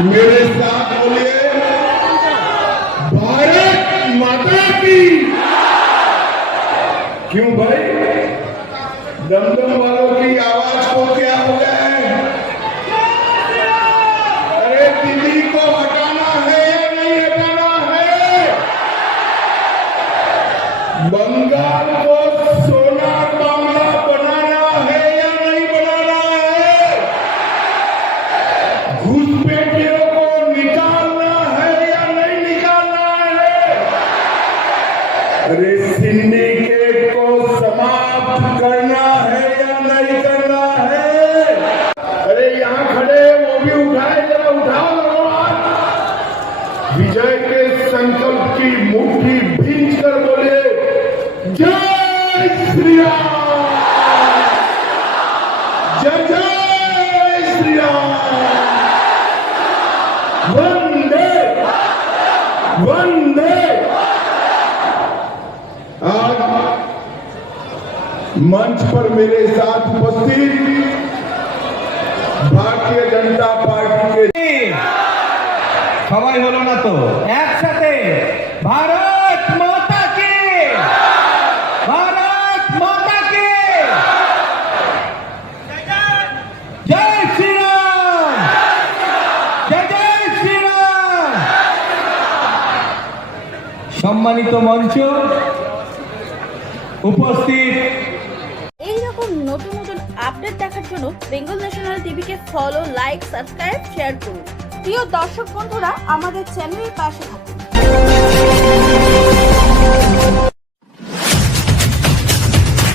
मेरे साथ बोलिए भारत माता की। क्यों भाई, दमदम वालों की आवाज को क्या हो गया है? अरे दिल्ली को हटाना है या नहीं हटाना है? बंगाल को सोना बांग्ला बनाना है या नहीं बनाना है? घुसपैठियों को निकालना है या नहीं निकालना है? अरे सिंडिकेट को समाप्त करना है या नहीं करना है? अरे यहाँ खड़े वो भी उठाए, जरा उठाओ लोगों हाथ। विजय के संकल्प की मुट्ठी भींच कर बोले जय श्री राम, जय जय श्री राम, वंदे वंदे। आज मंच पर मेरे साथ उपस्थित भारतीय जनता पार्टी के সবাই হলো না তো একসাথে ভারত মাতা কি, ভারত মাতা কি, জয় শ্রীরাম, জয় জয় শ্রীরাম। সম্মানিত মঞ্চ উপস্থিত, এইরকম নতুন নতুন আপডেট দেখার জন্য বেঙ্গল ন্যাশনাল টিভিকে ফলো, লাইক, সাবস্ক্রাইব, শেয়ার করুন। প্রিয় দর্শক বন্ধুরা, আমাদের চ্যানেলের পাশে থাকুন।